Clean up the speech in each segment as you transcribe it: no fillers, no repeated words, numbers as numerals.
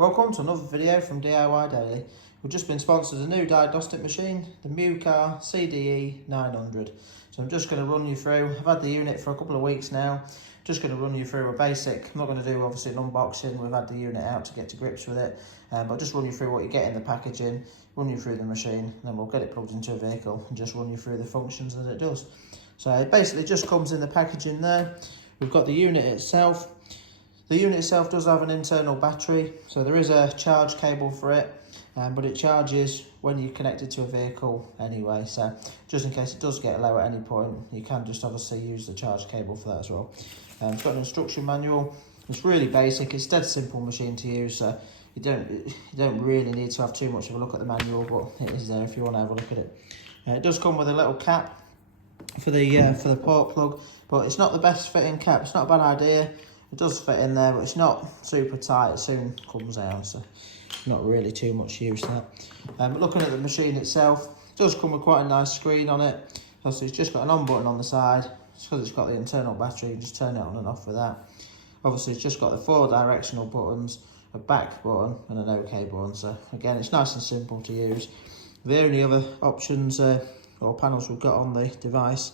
Welcome to another video from DIY Daily. We've just been sponsored a new diagnostic machine, the Mucar CDE900. So I'm just going to run you through. I've had the unit for a couple of weeks now. Just going to run you through a basic. I'm not going to do obviously an unboxing. We've had the unit out to get to grips with it. But I'll just run you through what you get in the packaging, run you through the machine, and then we'll get it plugged into a vehicle and just run you through the functions that it does. So it basically just comes in the packaging there. We've got the unit itself. The unit itself does have an internal battery, so there is a charge cable for it, but it charges when you connect it to a vehicle anyway, so just in case it does get low at any point, you can just obviously use the charge cable for that as well. It's got an instruction manual. It's really basic, it's a dead simple machine to use, so you don't really need to have too much of a look at the manual, but it is there if you want to have a look at it. It does come with a little cap for the port plug, but it's not the best fitting cap. It's not a bad idea. It does fit in there, but it's not super tight. It soon comes out, so not really too much use that. But looking at the machine itself, it does come with quite a nice screen on it. So it's just got an on button on the side. It's because it's got the internal battery, you just turn it on and off with that. Obviously, it's just got the 4 directional buttons, a back button and an OK button. So again, it's nice and simple to use. The only other options or panels we've got on the device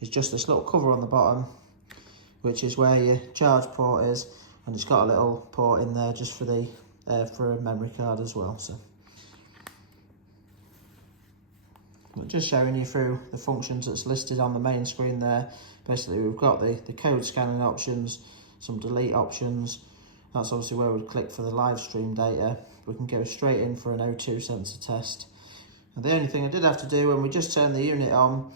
is just this little cover on the bottom, which is where your charge port is, and it's got a little port in there just for the for a memory card as well. So but just showing you through the functions that's listed on the main screen there. Basically, we've got the code scanning options, some delete options. That's obviously where we'd click for the live stream data. We can go straight in for an O2 sensor test. And the only thing I did have to do when we just turned the unit on,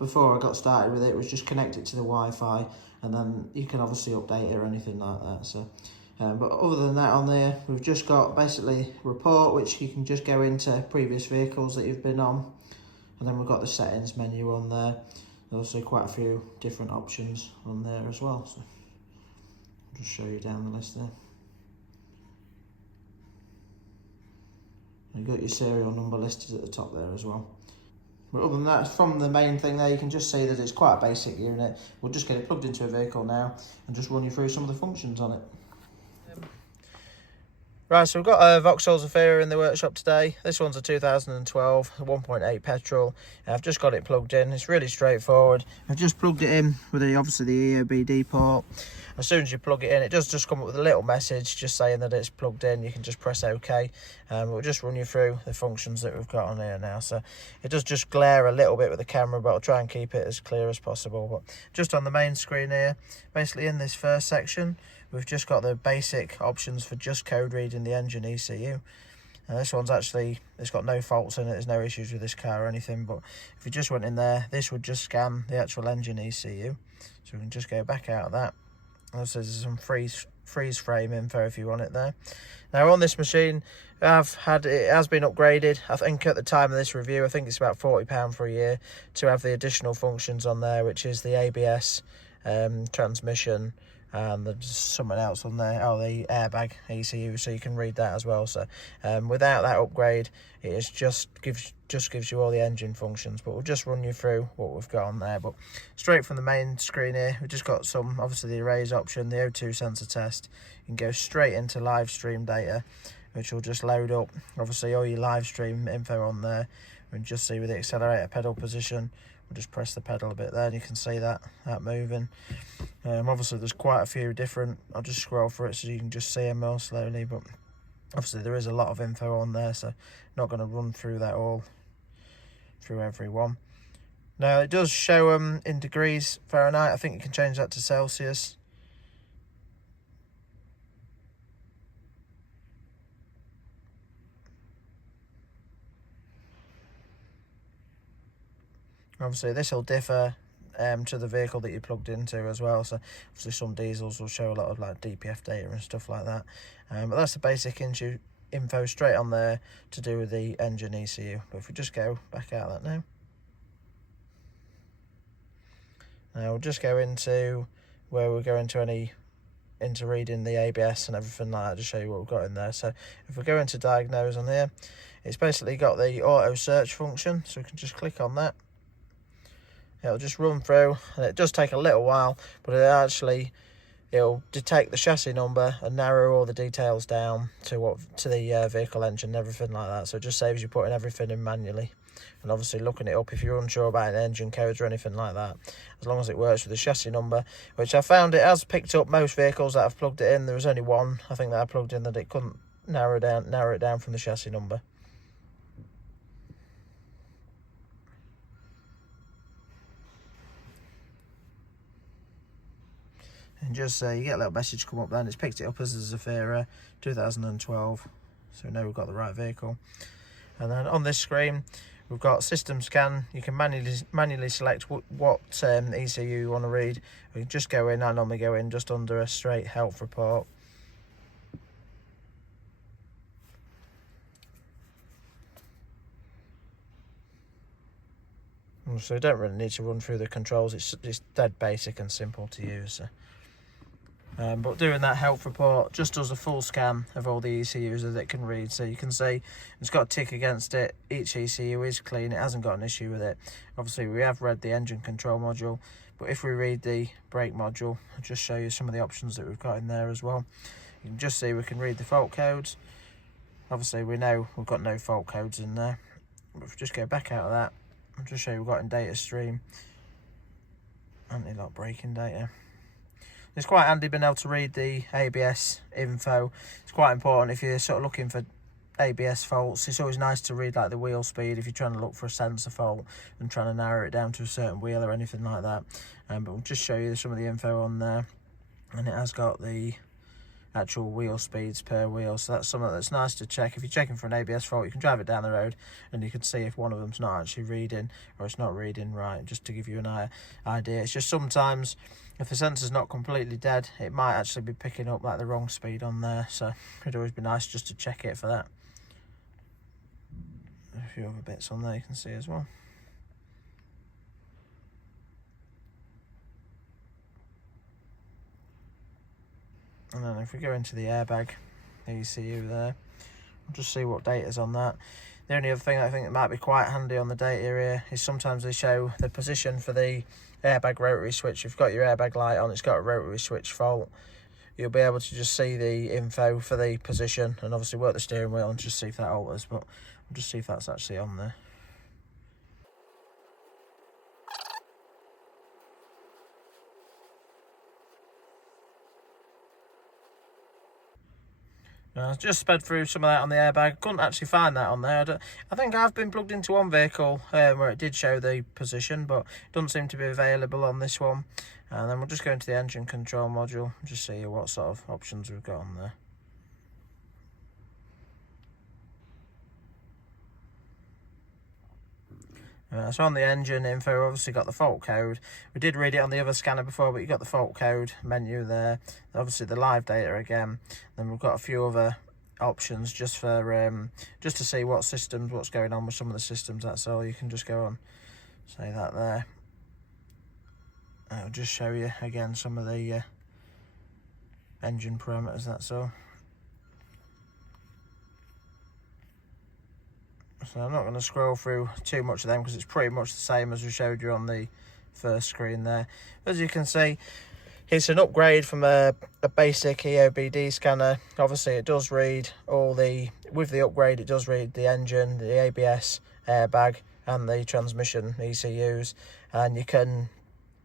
before I got started with it, was just connect it to the Wi-Fi, and then you can obviously update it or anything like that. So but other than that, on there we've just got basically report, which you can just go into previous vehicles that you've been on, and then we've got the settings menu on there. There's also quite a few different options on there as well, so I'll just show you down the list there. You've got your serial number listed at the top there as well. But other than that, from the main thing there, you can just see that it's quite a basic unit. We'll just get it plugged into a vehicle now and just run you through some of the functions on it. Right, so we've got a Vauxhall Zafira in the workshop today. This one's a 2012, 1.8 petrol. I've just got it plugged in. It's really straightforward. I've just plugged it in with obviously the EOBD port. As soon as you plug it in, it does just come up with a little message just saying that it's plugged in. You can just press OK. We'll just run you through the functions that we've got on here now. So it does just glare a little bit with the camera, but I'll try and keep it as clear as possible. But just on the main screen here, basically in this first section, we've just got the basic options for just code reading the engine ECU. This one's actually, it's got no faults in it, there's no issues with this car or anything, but if you just went in there, this would just scan the actual engine ECU. So we can just go back out of that. Also, there's some freeze frame info if you want it there. Now on this machine, it has been upgraded. I think at the time of this review, I think it's about £40 for a year to have the additional functions on there, which is the ABS, transmission, and there's something else on there, the airbag ECU, so you can read that as well. So without that upgrade, it is just gives you all the engine functions, but we'll just run you through what we've got on there. But straight from the main screen here, we've just got some, obviously the erase option, the O2 sensor test. You can go straight into live stream data, which will just load up obviously all your live stream info on there. We can just see with the accelerator pedal position. We'll just press the pedal a bit there and you can see that moving. Obviously there's quite a few different, I'll just scroll through it so you can just see them more slowly, but obviously there is a lot of info on there, so not going to run through that all through every one. Now it does show in degrees Fahrenheit. I think you can change that to Celsius. Obviously this will differ to the vehicle that you plugged into as well, so obviously some diesels will show a lot of like DPF data and stuff like that, but that's the basic info straight on there to do with the engine ECU. But if we just go back out of that now we'll just go into where we'll go into reading the ABS and everything like that to show you what we've got in there. So if we go into diagnose on here, it's basically got the auto search function, so we can just click on that. It'll just run through, and it does take a little while, but it actually it'll detect the chassis number and narrow all the details down to the vehicle engine and everything like that. So it just saves you putting everything in manually, and obviously looking it up if you're unsure about an engine codes or anything like that, as long as it works with the chassis number, which I found it has picked up most vehicles that I've plugged it in. There was only one, I think, that I plugged in that it couldn't narrow it down from the chassis number. And just you get a little message come up then. It's picked it up as a Zafira 2012, so we know we've got the right vehicle. And then on this screen we've got system scan. You can manually select what ECU you want to read. We can just go in. I normally go in just under a straight health report. So you don't really need to run through the controls. It's dead basic and simple to use. So. But doing that health report just does a full scan of all the ECUs that it can read. So you can see it's got a tick against it. Each ECU is clean. It hasn't got an issue with it. Obviously we have read the engine control module, but if we read the brake module, I'll just show you some of the options that we've got in there as well. You can just see we can read the fault codes. Obviously we know we've got no fault codes in there, but if we just go back out of that, I'll just show you we've got in data stream anti-lock braking data. It's quite handy being able to read the ABS info. It's quite important if you're sort of looking for ABS faults. It's always nice to read like the wheel speed if you're trying to look for a sensor fault and trying to narrow it down to a certain wheel or anything like that. But we'll just show you some of the info on there, and it has got the actual wheel speeds per wheel, so that's something that's nice to check. If you're checking for an ABS fault, you can drive it down the road and you can see if one of them's not actually reading or it's not reading right, just to give you an idea. It's just sometimes if the sensor's not completely dead, it might actually be picking up like the wrong speed on there, so it'd always be nice just to check it for that. A few other bits on there you can see as well. And then if we go into the airbag, the ECU there, we'll just see what data's on that. The only other thing I think that might be quite handy on the data here is sometimes they show the position for the airbag rotary switch. If you've got your airbag light on, it's got a rotary switch fault, you'll be able to just see the info for the position and obviously work the steering wheel and just see if that alters, but we'll just see if that's actually on there. I just sped through some of that on the airbag. Couldn't actually find that on there. I think I've been plugged into one vehicle where it did show the position, but it doesn't seem to be available on this one. And then we'll just go into the engine control module and just see what sort of options we've got on there. So on the engine info, obviously got the fault code. We did read it on the other scanner before, but you got the fault code menu there. Obviously the live data again. Then we've got a few other options just for just to see what systems, what's going on with some of the systems. That's all. You can just go on, say that there. It'll just show you again some of the engine parameters. That's all. So I'm not going to scroll through too much of them because it's pretty much the same as we showed you on the first screen there. As you can see, it's an upgrade from a basic EOBD scanner. Obviously it does read all the, with the upgrade it does read the engine, the ABS, airbag and the transmission ECUs, and you can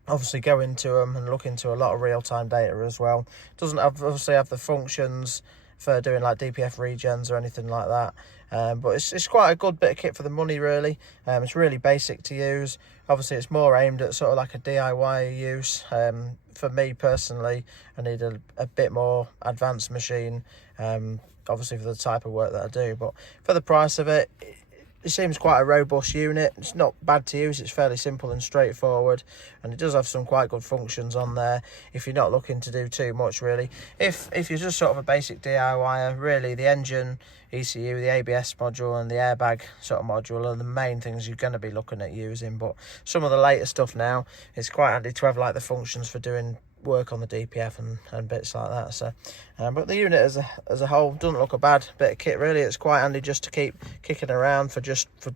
obviously go into them and look into a lot of real-time data as well. It doesn't obviously have the functions for doing like DPF regens or anything like that, but it's quite a good bit of kit for the money really. It's really basic to use. Obviously it's more aimed at sort of like a DIY use. For me personally, I need a bit more advanced machine, obviously for the type of work that I do, but for the price of it, it seems quite a robust unit. It's not bad to use, it's fairly simple and straightforward, and it does have some quite good functions on there if you're not looking to do too much really. If you're just sort of a basic DIYer, really the engine, ECU, the ABS module and the airbag sort of module are the main things you're going to be looking at using, but some of the later stuff now, it's quite handy to have like the functions for doing work on the DPF and bits like that. So but the unit as a whole doesn't look a bad bit of kit really. It's quite handy just to keep kicking around for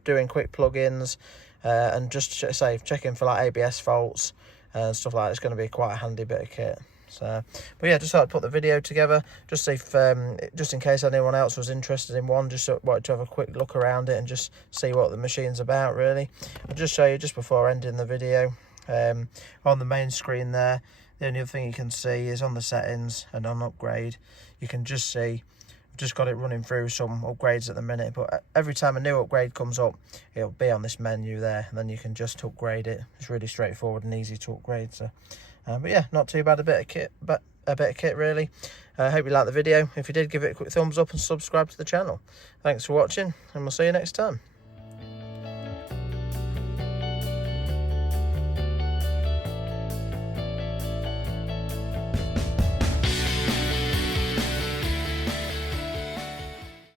doing quick plug-ins and just say checking for like ABS faults and stuff like that. It's going to be quite a handy bit of kit. So, but yeah, just thought I'd put the video together, just see if, just in case anyone else was interested in one, just wanted to have a quick look around it and just see what the machine's about, really. I'll just show you just before ending the video. On the main screen there, the only other thing you can see is on the settings and on upgrade, you can just see I've just got it running through some upgrades at the minute, but every time a new upgrade comes up, it'll be on this menu there, and then you can just upgrade it. It's really straightforward and easy to upgrade. So but yeah, not too bad. A bit of kit really. I hope you liked the video. If you did, give it a quick thumbs up and subscribe to the channel. Thanks for watching, and we'll see you next time.